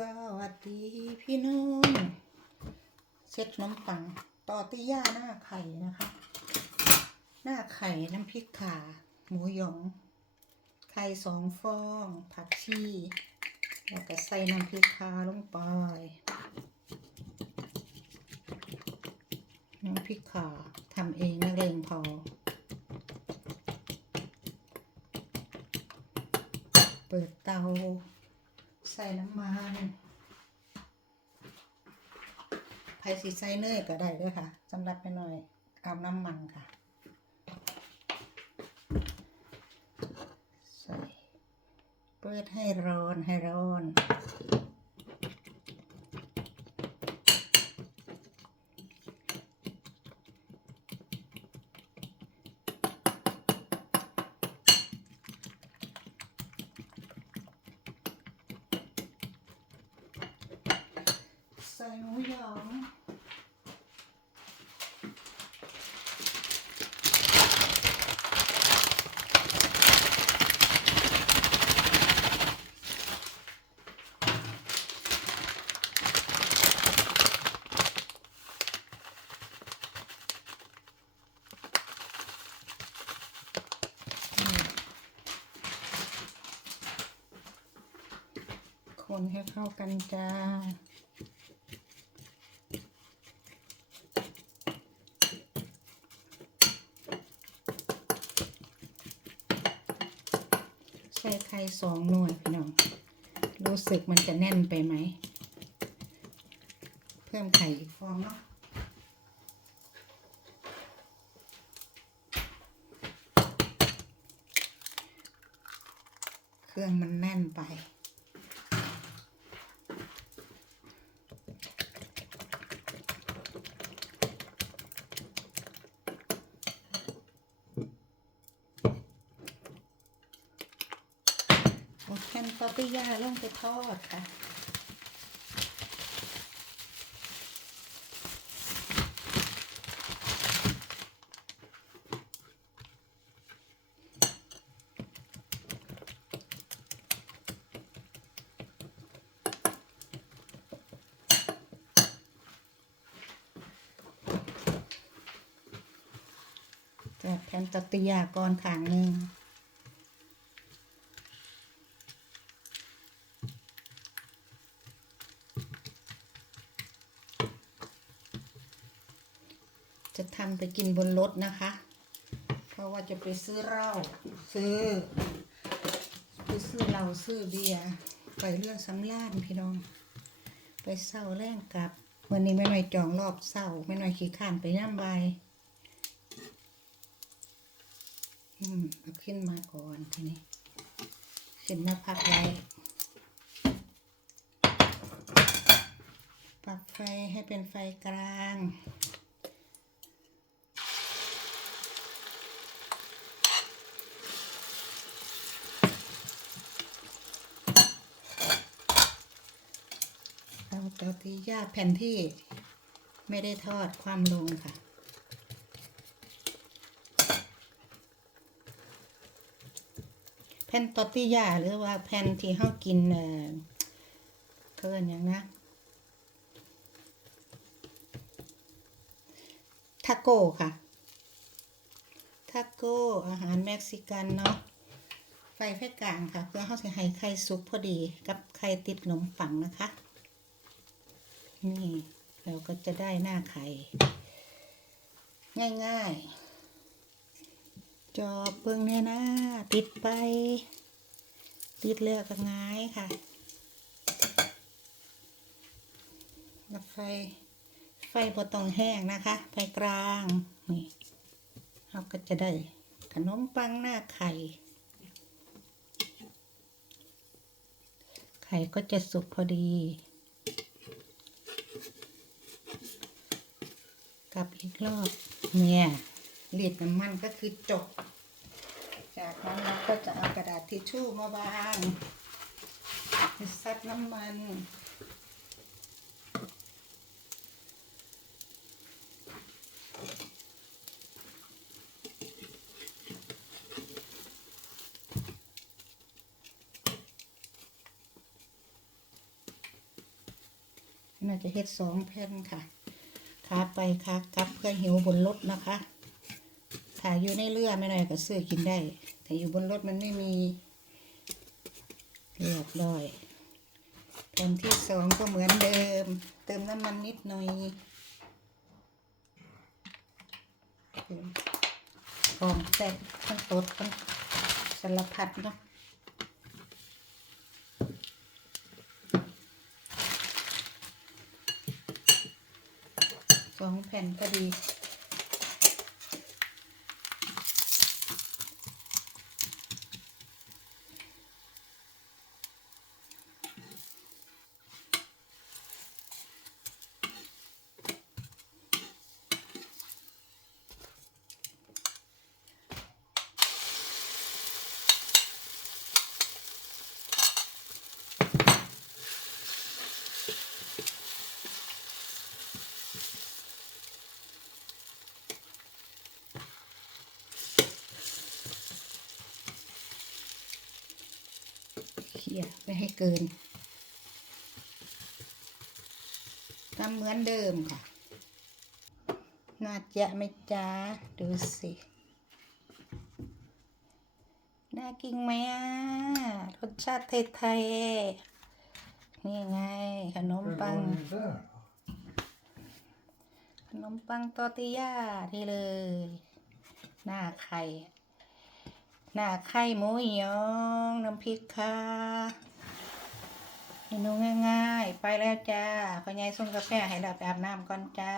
สวัสดีพี่น้องเช็ดขนมปังต่อติย่าหน้าไข่นะคะ หน้าไข่น้ำพริกขาหมูหยอง ไข่สองฟอง ผักชีแล้วก็ใส่น้ำพริกขาลงไปน้ำพริกขาทำเองนักเลงพอเปิดเตา ใส่น้ำมันไผ่สีใส่เนยก็ได้ด้วยค่ะสำหรับไปหน่อยเอาน้ำมันค่ะ ใส่ เปิดให้ร้อนให้ร้อน ส่หมูหยองคนให้เข้ากันจ้า ใส่ไข่สองหน่วยพี่น้อง รู้สึกมันจะแน่นไปไหม เพิ่มไข่อีกฟองเนาะเครื่องมันแน่นไป เอาแผ่นปาปิยาลงไปทอดค่ะจัดแผ่นตอติยาก่อนขางหนึ่ง จะทำไปกินบนรถนะคะ เพราะว่าจะไปซื้อเหล้าซื้อไปซื้อเหล้าซื้อเบียร์ไปเรื่องสำล้านพี่น้อง ไปเศร้าแรงกลับ วันนี้ไม่หน่อยจองรอบเศร้าไม่หน่อยขี้ข้านไปย่ำใบายอืมเอาขึ้นมาก่อนทีนี้ขึ้นมาพักไว้ปรับไฟให้เป็นไฟกลาง ตอติยาแผ่นที่ไม่ได้ทอดความลงค่ะ แผ่นตอติยาหรือว่าแผ่นที่เฮากินเอ่อเคินอย่างนะทาโก้ค่ะทาโก้อาหารเม็กซิกันเนาะไฟแค่กลางค่ะ เพื่อเขาจะให้ไข่สุกพอดีกับไข่ติดขนมปังนะคะ นี่เราก็จะได้หน้าไข่ ง่ายๆ จอบเบิ่งเนี่ยนะติดไป ติดเลือกก็ง่ายค่ะแล้วไฟ ไฟบ่ต้องแห้งนะคะ ไฟกลางนี่เราก็จะได้ขนมปังหน้าไข่ ไข่ก็จะสุกพอดี กลับอีกรอบเนี่ยเลีดน้ำมันก็คือจบ จากนั้นเราก็จะเอากระดาษทิชชู่มาบางซัดน้ำมันน่าจะเฮ็ดสองแผ่นค่ะ ขาไปขากลับเพื่อหิวบนรถนะคะถ้าอยู่ในเรือไม่หน่อยก็ซื้อกินได้ แต่อยู่บนรถมันไม่มีเรียบร้อยแผ่นที่สองก็เหมือนเดิม เติมน้ำมันนิดหน่อยเติมของแซ่บทั้งตดทั้งสารพัดเนาะ สองแผ่นก็ดี เขี่ยไม่ให้เกินทำเหมือนเดิมค่ะ น่าจะไหม่จ้า ดูสิ น่ากินไหมอะ รสชาติไทยๆ นี่ไง ขนมปัง ขนมปังตอร์ติยาที่เลย หน้าไข่ หน้าไข่หมูหยองน้ำพริกค่ะเมนูง่ายๆ ไปแล้วจ้าพ่อยายส่งกาแฟให้เราไปอาบน้ำก่อนจ้า